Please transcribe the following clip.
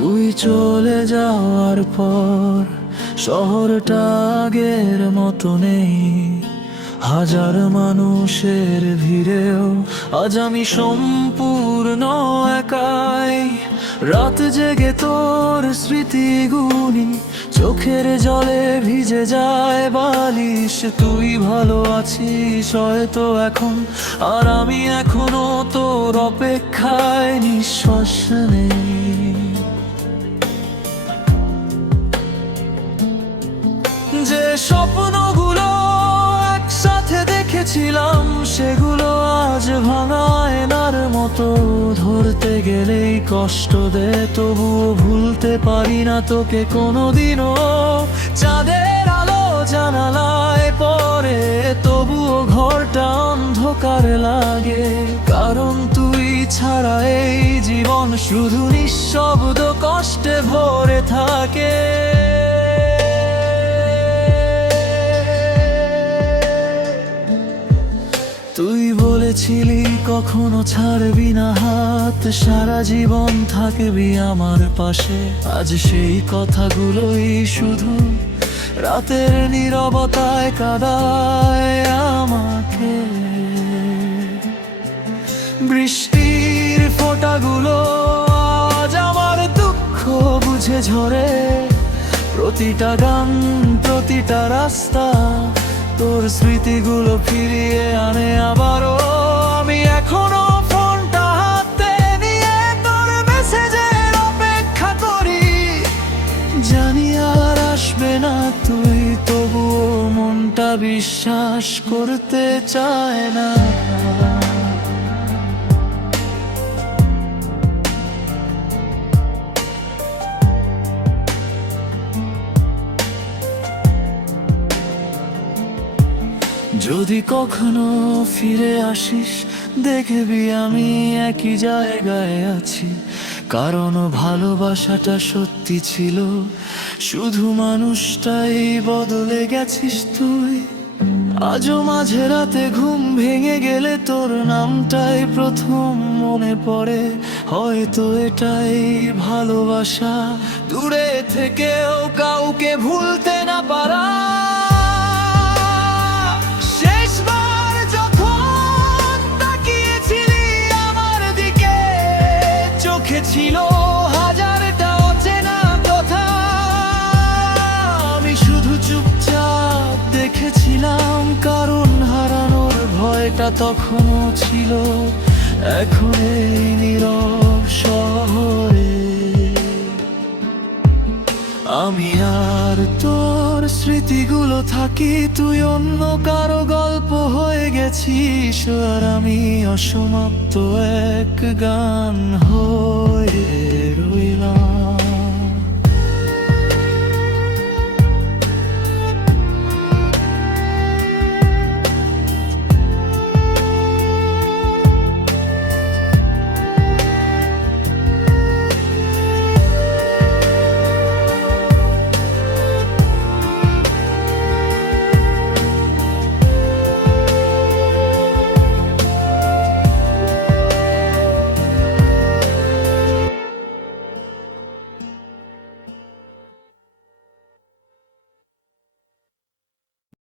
তুই চলে যাওয়ার পর শহরটা আগের মতো নেই। হাজার মানুষের ভিড়েও আজ আমি সম্পূর্ণ একাই। রাত জেগে তোর স্মৃতি গুনি, চোখের জলে ভিজে যায় বালিশ। তুই ভালো আছিস হয়তো এখন, আর আমি এখনো তোর অপেক্ষায় নিঃশ্বাস নেই। যে স্বপ্নগুলো একসাথে দেখেছিলাম, সেগুলো আজ ভাঙা আয়নার মতো। ধরতে গেলেই কষ্ট দে, তবুও ভুলতে পারি না তোকে কোনোদিনও। চাঁদের আলো জানালায় পড়ে, তবুও ঘরটা অন্ধকার লাগে। কারণ তুই ছাড়া এই জীবন শুধু নিঃশব্দ কষ্টে ভরে থাকে। তুই বলেছিলি কখনো ছাড়বি না হাত, সারা জীবন থাকবি আমার পাশে। আজ সেই কথাগুলোই শুধু রাতের নীরবতায় কাঁদায় আমাকে। বৃষ্টির ফোঁটাগুলো আজ আমার দুঃখ বুঝে ঝরে। প্রতিটা গান, প্রতিটা রাস্তা তোর স্মৃতিগুলো ফিরিয়ে আনে আবারও। আমি এখনো ফোনটা হাতে নিয়ে তোর মেসেজের অপেক্ষা করি। জানি আর আসবে না তুই, তবুও মনটা বিশ্বাস করতে চায় না। যদি কখনো ফিরে আসিস, দেখবি আমি একই জায়গায় আছি। কারণ ভালোবাসাটা সত্যি ছিল, শুধু মানুষটাই বদলে গেছিস তুই। আজও মাঝে রাতে ঘুম ভেঙে গেলে তোর নামটাই প্রথম মনে পড়ে। হয়তো এটাই ভালোবাসা, দূরে থেকেও কাউকে ভুলতে না পারা। ছিল হাজারটা অচেনা কথা, আমি শুধু চুপচাপ দেখেছিলাম। কারণ হারানোর ভয়টা তখনও ছিল। এখন এই নীরব শহরে আমি আর তোর স্মৃতিগুলো থাকি। তুই অন্য কারো গল্প হয়ে গেছিস, আর আমি অসমাপ্ত এক গান হয়ে রইলাম।